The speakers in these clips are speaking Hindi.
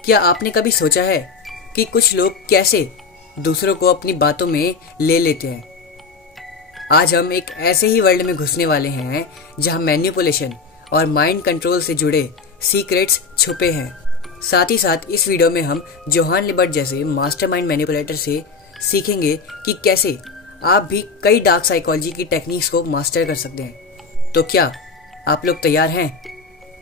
क्या आपने कभी सोचा है कि कुछ लोग कैसे दूसरों को अपनी बातों में ले लेते हैं? आज हम एक ऐसे ही वर्ल्ड में घुसने वाले हैं जहां मैनिपुलेशन और माइंड कंट्रोल से जुड़े सीक्रेट्स छुपे हैं। साथ ही साथ इस वीडियो में हम जोहान लिबर्ट जैसे मास्टरमाइंड मैनिपुलेटर से सीखेंगे कि कैसे आप भी कई डार्क साइकोलॉजी की टेक्निक्स को मास्टर कर सकते हैं। तो क्या आप लोग तैयार हैं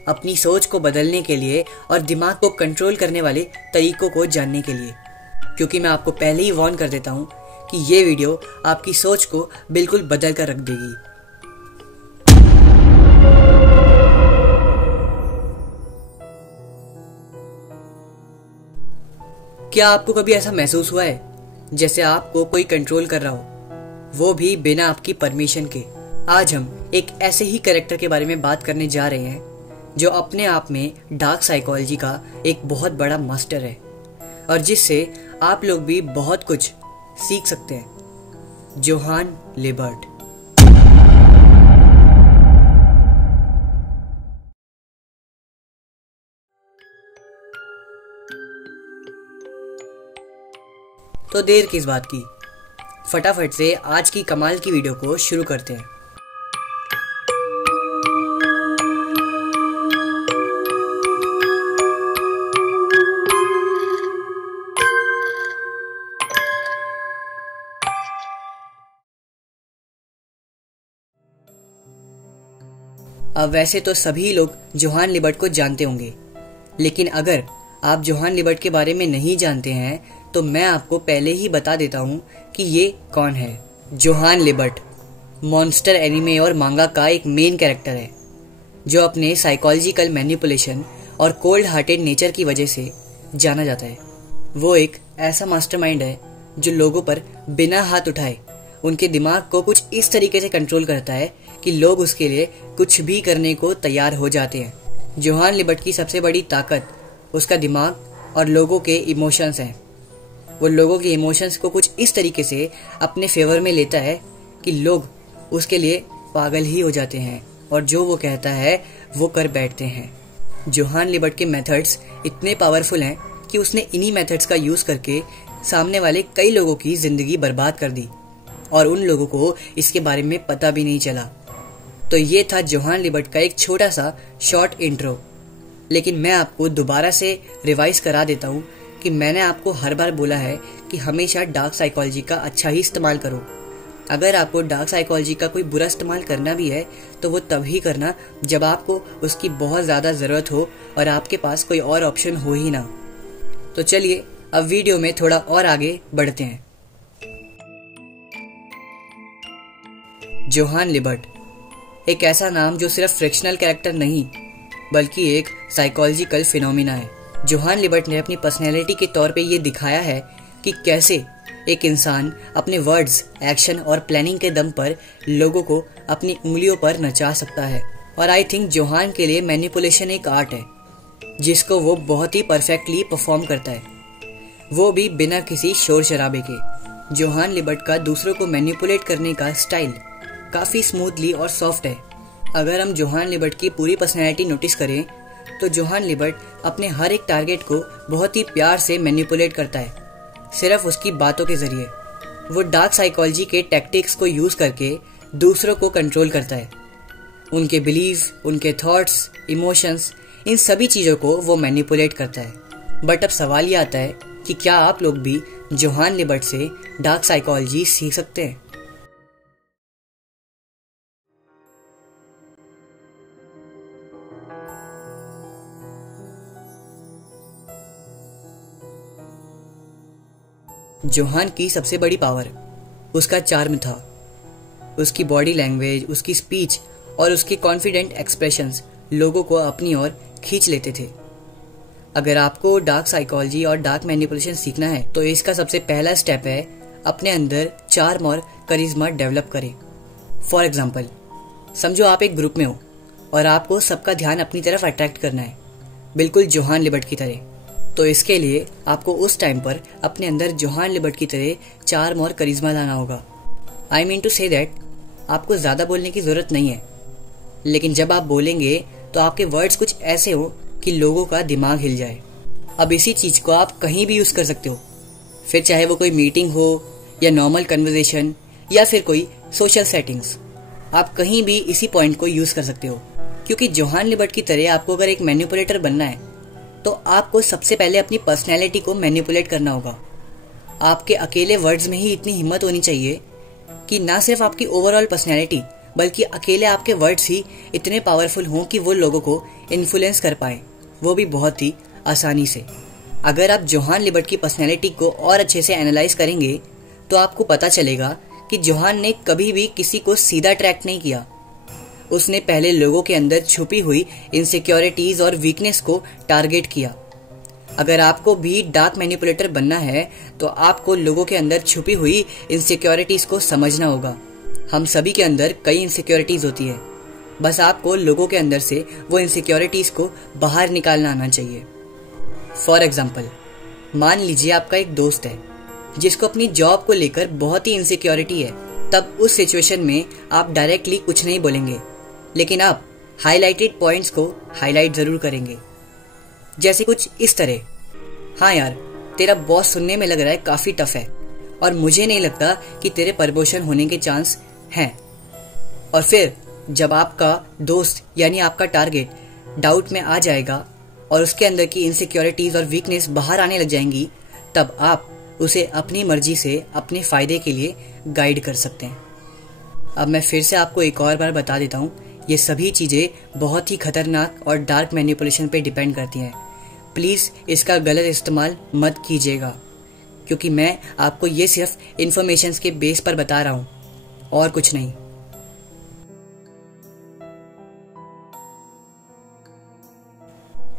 अपनी सोच को बदलने के लिए और दिमाग को कंट्रोल करने वाले तरीकों को जानने के लिए? क्योंकि मैं आपको पहले ही वार्न कर देता हूं कि ये वीडियो आपकी सोच को बिल्कुल बदल कर रख देगी। क्या आपको कभी ऐसा महसूस हुआ है जैसे आपको कोई कंट्रोल कर रहा हो, वो भी बिना आपकी परमिशन के? आज हम एक ऐसे ही कैरेक्टर के बारे में बात करने जा रहे हैं जो अपने आप में डार्क साइकोलॉजी का एक बहुत बड़ा मास्टर है और जिससे आप लोग भी बहुत कुछ सीख सकते हैं। जोहान लिबर्ट। तो देर किस बात की, फटाफट से आज की कमाल की वीडियो को शुरू करते हैं। अब वैसे तो सभी लोग जोहान लिबर्ट को जानते होंगे, लेकिन अगर आप जोहान लिबर्ट के बारे में नहीं जानते हैं तो मैं आपको पहले ही बता देता हूं कि ये कौन है। जोहान लिबर्ट मॉन्स्टर एनिमे और मांगा का एक मेन कैरेक्टर है जो अपने साइकोलॉजिकल मैनिपुलेशन और कोल्ड हार्टेड नेचर की वजह से जाना जाता है। वो एक ऐसा मास्टरमाइंड है जो लोगों पर बिना हाथ उठाए उनके दिमाग को कुछ इस तरीके से कंट्रोल करता है कि लोग उसके लिए कुछ भी करने को तैयार हो जाते हैं। जोहान लिबर्ट की सबसे बड़ी ताकत उसका दिमाग और लोगों के इमोशंस हैं। वो लोगों के इमोशंस को कुछ इस तरीके से अपने फेवर में लेता है कि लोग उसके लिए पागल ही हो जाते हैं और जो वो कहता है वो कर बैठते हैं। जोहान लिबर्ट के मेथड्स इतने पावरफुल हैं कि उसने इन्हीं मेथड्स का यूज करके सामने वाले कई लोगों की जिंदगी बर्बाद कर दी और उन लोगों को इसके बारे में पता भी नहीं चला। तो ये था जोहान लिबर्ट का एक छोटा सा शॉर्ट इंट्रो। लेकिन मैं आपको दोबारा से रिवाइज करा देता हूँ कि मैंने आपको हर बार बोला है कि हमेशा डार्क साइकोलॉजी का अच्छा ही इस्तेमाल करो। अगर आपको डार्क साइकोलॉजी का कोई बुरा इस्तेमाल करना भी है तो वो तभी करना जब आपको उसकी बहुत ज्यादा जरूरत हो और आपके पास कोई और ऑप्शन हो ही ना। तो चलिए अब वीडियो में थोड़ा और आगे बढ़ते हैं। जोहान लिबर्ट एक ऐसा नाम जो सिर्फ फ्रिक्शनल कैरेक्टर नहीं बल्कि एक साइकोलॉजिकल फिनोमिना है। जोहान लिबर्ट ने अपनी पर्सनैलिटी के तौर पे ये दिखाया है कि कैसे एक इंसान अपने वर्ड्स, एक्शन और प्लानिंग के दम पर लोगों को अपनी उंगलियों पर नचा सकता है। और आई थिंक जोहान के लिए मैनिपुलेशन एक आर्ट है जिसको वो बहुत ही परफेक्टली परफॉर्म करता है, वो भी बिना किसी शोर शराबे के। जोहान लिबर्ट का दूसरों को मैनिपुलेट करने का स्टाइल काफी स्मूथली और सॉफ्ट है। अगर हम जोहान लिबर्ट की पूरी पर्सनैलिटी नोटिस करें तो जोहान लिबर्ट अपने हर एक टारगेट को बहुत ही प्यार से मैनिपुलेट करता है, सिर्फ उसकी बातों के जरिए। वो डार्क साइकोलॉजी के टैक्टिक्स को यूज करके दूसरों को कंट्रोल करता है। उनके बिलीफ, उनके थॉट्स, इमोशंस, इन सभी चीजों को वो मैनिपुलेट करता है। बट अब सवाल ये आता है कि क्या आप लोग भी जोहान लिबर्ट से डार्क साइकोलॉजी सीख सकते हैं? जोहान की सबसे बड़ी पावर उसका चार्म था। उसकी बॉडी लैंग्वेज, उसकी स्पीच और उसके कॉन्फिडेंट एक्सप्रेशंस लोगों को अपनी ओर खींच लेते थे। अगर आपको डार्क साइकोलॉजी और डार्क मैनिपुलेशन सीखना है तो इसका सबसे पहला स्टेप है अपने अंदर चार्म और करिश्मा डेवलप करें। फॉर एग्जाम्पल, समझो आप एक ग्रुप में हो और आपको सबका ध्यान अपनी तरफ अट्रैक्ट करना है, बिल्कुल जोहान लिबर्ट की तरह। तो इसके लिए आपको उस टाइम पर अपने अंदर जोहान लिबर्ट की तरह चार्म और करिश्मा लाना होगा। I mean to say that आपको ज्यादा बोलने की जरूरत नहीं है, लेकिन जब आप बोलेंगे तो आपके वर्ड्स कुछ ऐसे हो कि लोगों का दिमाग हिल जाए। अब इसी चीज को आप कहीं भी यूज कर सकते हो, फिर चाहे वो कोई मीटिंग हो या नॉर्मल कन्वर्सेशन या फिर कोई सोशल सेटिंग्स, आप कहीं भी इसी पॉइंट को यूज कर सकते हो। क्योंकि जोहान लिबर्ट की तरह आपको अगर एक मैनिपुलेटर बनना है तो आपको सबसे पहले अपनी पर्सनैलिटी को मैनिपुलेट करना होगा। आपके अकेले वर्ड्स में ही इतनी हिम्मत होनी चाहिए कि ना सिर्फ आपकी ओवरऑल पर्सनैलिटी बल्कि अकेले आपके वर्ड्स ही इतने पावरफुल हों कि वो लोगों को इन्फ्लुएंस कर पाए, वो भी बहुत ही आसानी से। अगर आप जोहान लिबर्ट की पर्सनैलिटी को और अच्छे से एनालाइज करेंगे तो आपको पता चलेगा कि जोहान ने कभी भी किसी को सीधा ट्रैक नहीं किया। उसने पहले लोगों के अंदर छुपी हुई इनसिक्योरिटीज और वीकनेस को टारगेट किया। अगर आपको भी डार्क मैनिपुलेटर बनना है तो आपको लोगों के अंदर छुपी हुई इनसिक्योरिटीज को समझना होगा। हम सभी के अंदर कई इनसिक्योरिटीज होती है, बस आपको लोगों के अंदर से वो इनसिक्योरिटीज को बाहर निकालना आना चाहिए। फॉर एग्जाम्पल, मान लीजिए आपका एक दोस्त है जिसको अपनी जॉब को लेकर बहुत ही इनसिक्योरिटी है। तब उस सिचुएशन में आप डायरेक्टली कुछ नहीं बोलेंगे, लेकिन आप हाईलाइटेड पॉइंट्स को हाईलाइट जरूर करेंगे। जैसे कुछ इस तरह, हाँ यार, तेरा बॉस सुनने में लग रहा है काफी टफ है और मुझे नहीं लगता कि तेरे प्रमोशन होने के चांस हैं। और फिर जब आपका दोस्त यानी आपका टारगेट डाउट में आ जाएगा और उसके अंदर की इनसिक्योरिटीज और वीकनेस बाहर आने लग जाएंगी, तब आप उसे अपनी मर्जी से अपने फायदे के लिए गाइड कर सकते हैं। अब मैं फिर से आपको एक और बार बता देता हूँ, ये सभी चीजें बहुत ही खतरनाक और डार्क मैनिपुलेशन पे डिपेंड करती हैं। प्लीज इसका गलत इस्तेमाल मत कीजिएगा, क्योंकि मैं आपको ये सिर्फ इंफॉर्मेशन के बेस पर बता रहा हूँ और कुछ नहीं।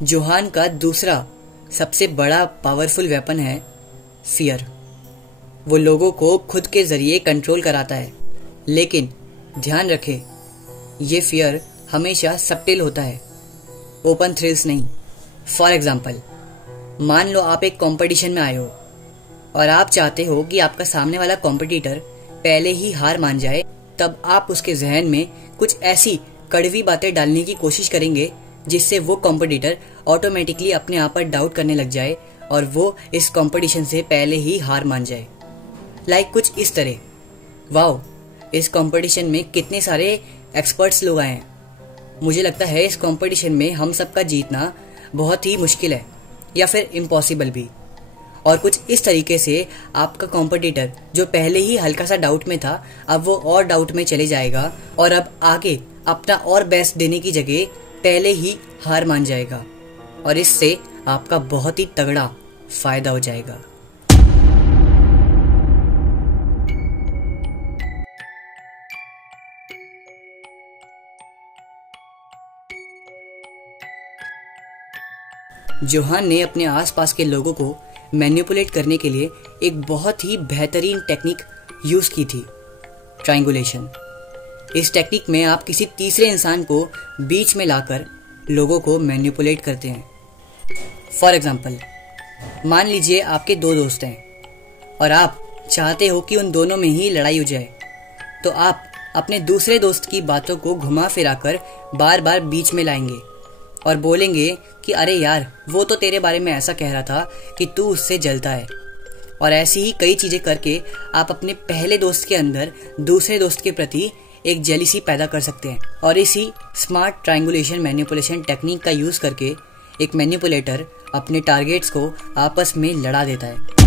जोहान का दूसरा सबसे बड़ा पावरफुल वेपन है फियर। वो लोगों को खुद के जरिए कंट्रोल कराता है, लेकिन ध्यान रखें, ये फियर हमेशा सब्टिल होता है, ओपन थ्रिल्स नहीं। फॉर एग्जाम्पल, मान लो आप एक कंपटीशन में आए हो और आप चाहते हो कि आपका सामने वाला कॉम्पिटिटर पहले ही हार मान जाए। तब आप उसके जहन में कुछ ऐसी कड़वी बातें डालने की कोशिश करेंगे जिससे वो कॉम्पिटिटर ऑटोमेटिकली अपने आप पर डाउट करने लग जाए और वो इस कंपटीशन से पहले ही हार मान जाए। लाइक कुछ इस तरह, वाओ, इस कंपटीशन में कितने सारे एक्सपर्ट्स लोग आए हैं, मुझे लगता है इस कंपटीशन में हम सबका जीतना बहुत ही मुश्किल है या फिर इम्पॉसिबल भी। और कुछ इस तरीके से आपका कॉम्पिटिटर जो पहले ही हल्का सा डाउट में था, अब वो और डाउट में चले जाएगा और अब आगे अपना और बेस्ट देने की जगह पहले ही हार मान जाएगा और इससे आपका बहुत ही तगड़ा फायदा हो जाएगा। जोहान ने अपने आसपास के लोगों को मैनिपुलेट करने के लिए एक बहुत ही बेहतरीन टेक्निक यूज की थी, ट्रायंगुलेशन। इस टेक्निक में आप किसी तीसरे इंसान को बीच में लाकर लोगों को मैनिपुलेट करते हैं। फॉर एग्जाम्पल, मान लीजिए आपके दो दोस्त हैं और आप चाहते हो कि उन दोनों में ही लड़ाई हो जाए, तो आप अपने दूसरे दोस्त की बातों को घुमा फिराकर बार बार बीच में लाएंगे और बोलेंगे कि अरे यार, वो तो तेरे बारे में ऐसा कह रहा था कि तू उससे जलता है। और ऐसी ही कई चीजें करके आप अपने पहले दोस्त के अंदर दूसरे दोस्त के प्रति एक जेलिसी पैदा कर सकते हैं। और इसी स्मार्ट ट्रायंगुलेशन मैनिपुलेशन टेक्निक का यूज करके एक मैनिपुलेटर अपने टारगेट्स को आपस में लड़ा देता है।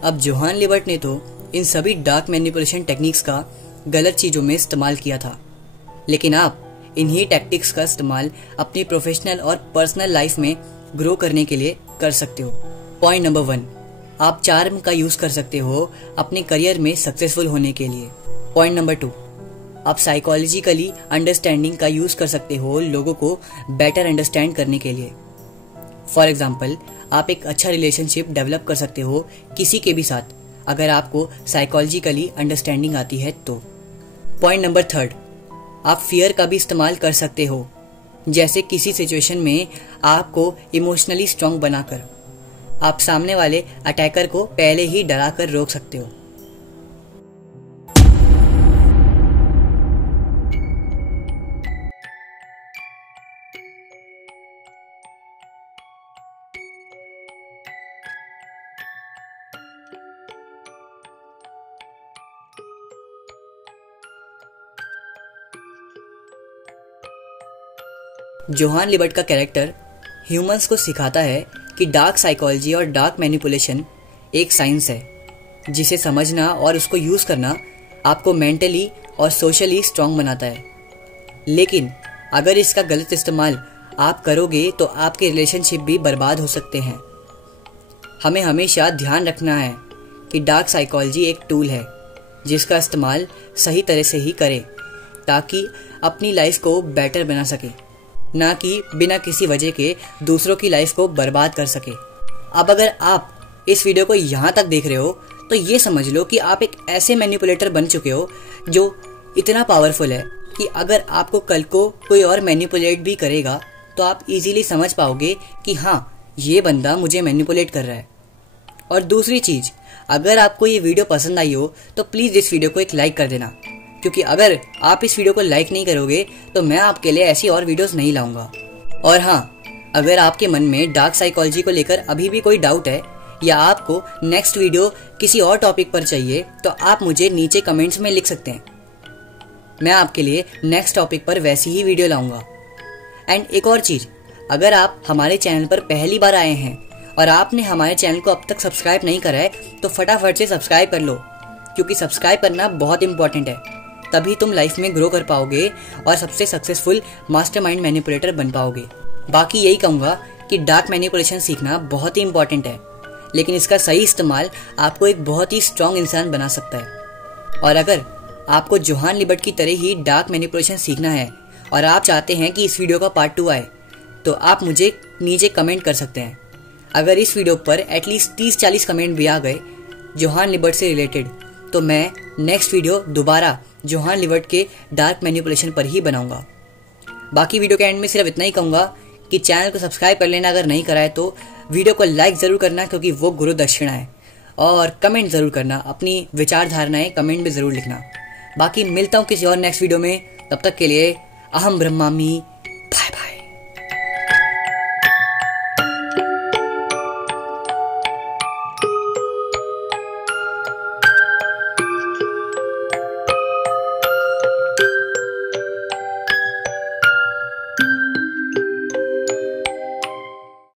अब जोहान लिबर्ट ने तो इन सभी डार्क मैनिपुलेशन टेक्निक्स का गलत चीजों में इस्तेमाल किया था, लेकिन आप इन्हीं टैक्टिक्स का इस्तेमाल अपनी प्रोफेशनल और पर्सनल लाइफ में ग्रो करने के लिए कर सकते हो। पॉइंट नंबर 1, आप चार्म का यूज कर सकते हो अपने करियर में सक्सेसफुल होने के लिए। पॉइंट नंबर 2, आप साइकोलॉजिकली अंडरस्टैंडिंग का यूज कर सकते हो लोगों को बेटर अंडरस्टैंड करने के लिए। फॉर एग्जाम्पल, आप एक अच्छा रिलेशनशिप डेवलप कर सकते हो किसी के भी साथ अगर आपको साइकोलॉजिकली अंडरस्टैंडिंग आती है तो। पॉइंट नंबर 3, आप फियर का भी इस्तेमाल कर सकते हो, जैसे किसी सिचुएशन में आपको इमोशनली स्ट्रांग बनाकर आप सामने वाले अटैकर को पहले ही डरा कर रोक सकते हो। जोहान लिबर्ट का कैरेक्टर ह्यूमंस को सिखाता है कि डार्क साइकोलॉजी और डार्क मैनिपुलेशन एक साइंस है जिसे समझना और उसको यूज़ करना आपको मेंटली और सोशली स्ट्रांग बनाता है। लेकिन अगर इसका गलत इस्तेमाल आप करोगे तो आपके रिलेशनशिप भी बर्बाद हो सकते हैं। हमें हमेशा ध्यान रखना है कि डार्क साइकोलॉजी एक टूल है जिसका इस्तेमाल सही तरह से ही करें ताकि अपनी लाइफ को बेटर बना सके, ना कि बिना किसी वजह के दूसरों की लाइफ को बर्बाद कर सके। अब अगर आप इस वीडियो को यहाँ तक देख रहे हो तो ये समझ लो कि आप एक ऐसे मैनिपुलेटर बन चुके हो जो इतना पावरफुल है कि अगर आपको कल को कोई और मैनिपुलेट भी करेगा तो आप इजीली समझ पाओगे कि हाँ, ये बंदा मुझे मैनिपुलेट कर रहा है। और दूसरी चीज, अगर आपको ये वीडियो पसंद आई हो तो प्लीज इस वीडियो को एक लाइक कर देना, क्योंकि अगर आप इस वीडियो को लाइक नहीं करोगे तो मैं आपके लिए ऐसी और वीडियोस नहीं लाऊंगा। और हाँ, अगर आपके मन में डार्क साइकोलॉजी को लेकर अभी भी कोई डाउट है या आपको नेक्स्ट वीडियो किसी और टॉपिक पर चाहिए तो आप मुझे नीचे कमेंट्स में लिख सकते हैं। मैं आपके लिए नेक्स्ट टॉपिक पर वैसी ही वीडियो लाऊंगा। एंड एक और चीज, अगर आप हमारे चैनल पर पहली बार आए हैं और आपने हमारे चैनल को अब तक सब्सक्राइब नहीं करा है तो फटाफट से सब्सक्राइब कर लो, क्योंकि सब्सक्राइब करना बहुत इंपॉर्टेंट है। तभी तुम लाइफ में ग्रो कर पाओगे और सबसे सक्सेसफुल मास्टरमाइंड मैनिपुलेटर बन पाओगे। बाकी यही कहूँगा कि डार्क मैनिपुलेशन सीखना बहुत ही इंपॉर्टेंट है, लेकिन इसका सही इस्तेमाल आपको एक बहुत ही स्ट्रांग इंसान बना सकता है। और अगर आपको जोहान लिबर्ट की तरह ही डार्क मैनिपुलेशन सीखना है और आप चाहते हैं कि इस वीडियो का पार्ट 2 आए तो आप मुझे नीचे कमेंट कर सकते हैं। अगर इस वीडियो पर एटलीस्ट 30-40 कमेंट भी आ गए जोहान लिबर्ट से रिलेटेड तो मैं नेक्स्ट वीडियो दोबारा जोहान लिबर्ट के डार्क मैनिपुलेशन पर ही बनाऊंगा। बाकी वीडियो के एंड में सिर्फ इतना ही कहूँगा कि चैनल को सब्सक्राइब कर लेना अगर नहीं करा है तो, वीडियो को लाइक ज़रूर करना क्योंकि वो गुरु दक्षिणा है, और कमेंट ज़रूर करना, अपनी विचार धारणाएं कमेंट में ज़रूर लिखना। बाकी मिलता हूँ किसी और नेक्स्ट वीडियो में, तब तक के लिए अहम ब्रह्मास्मि।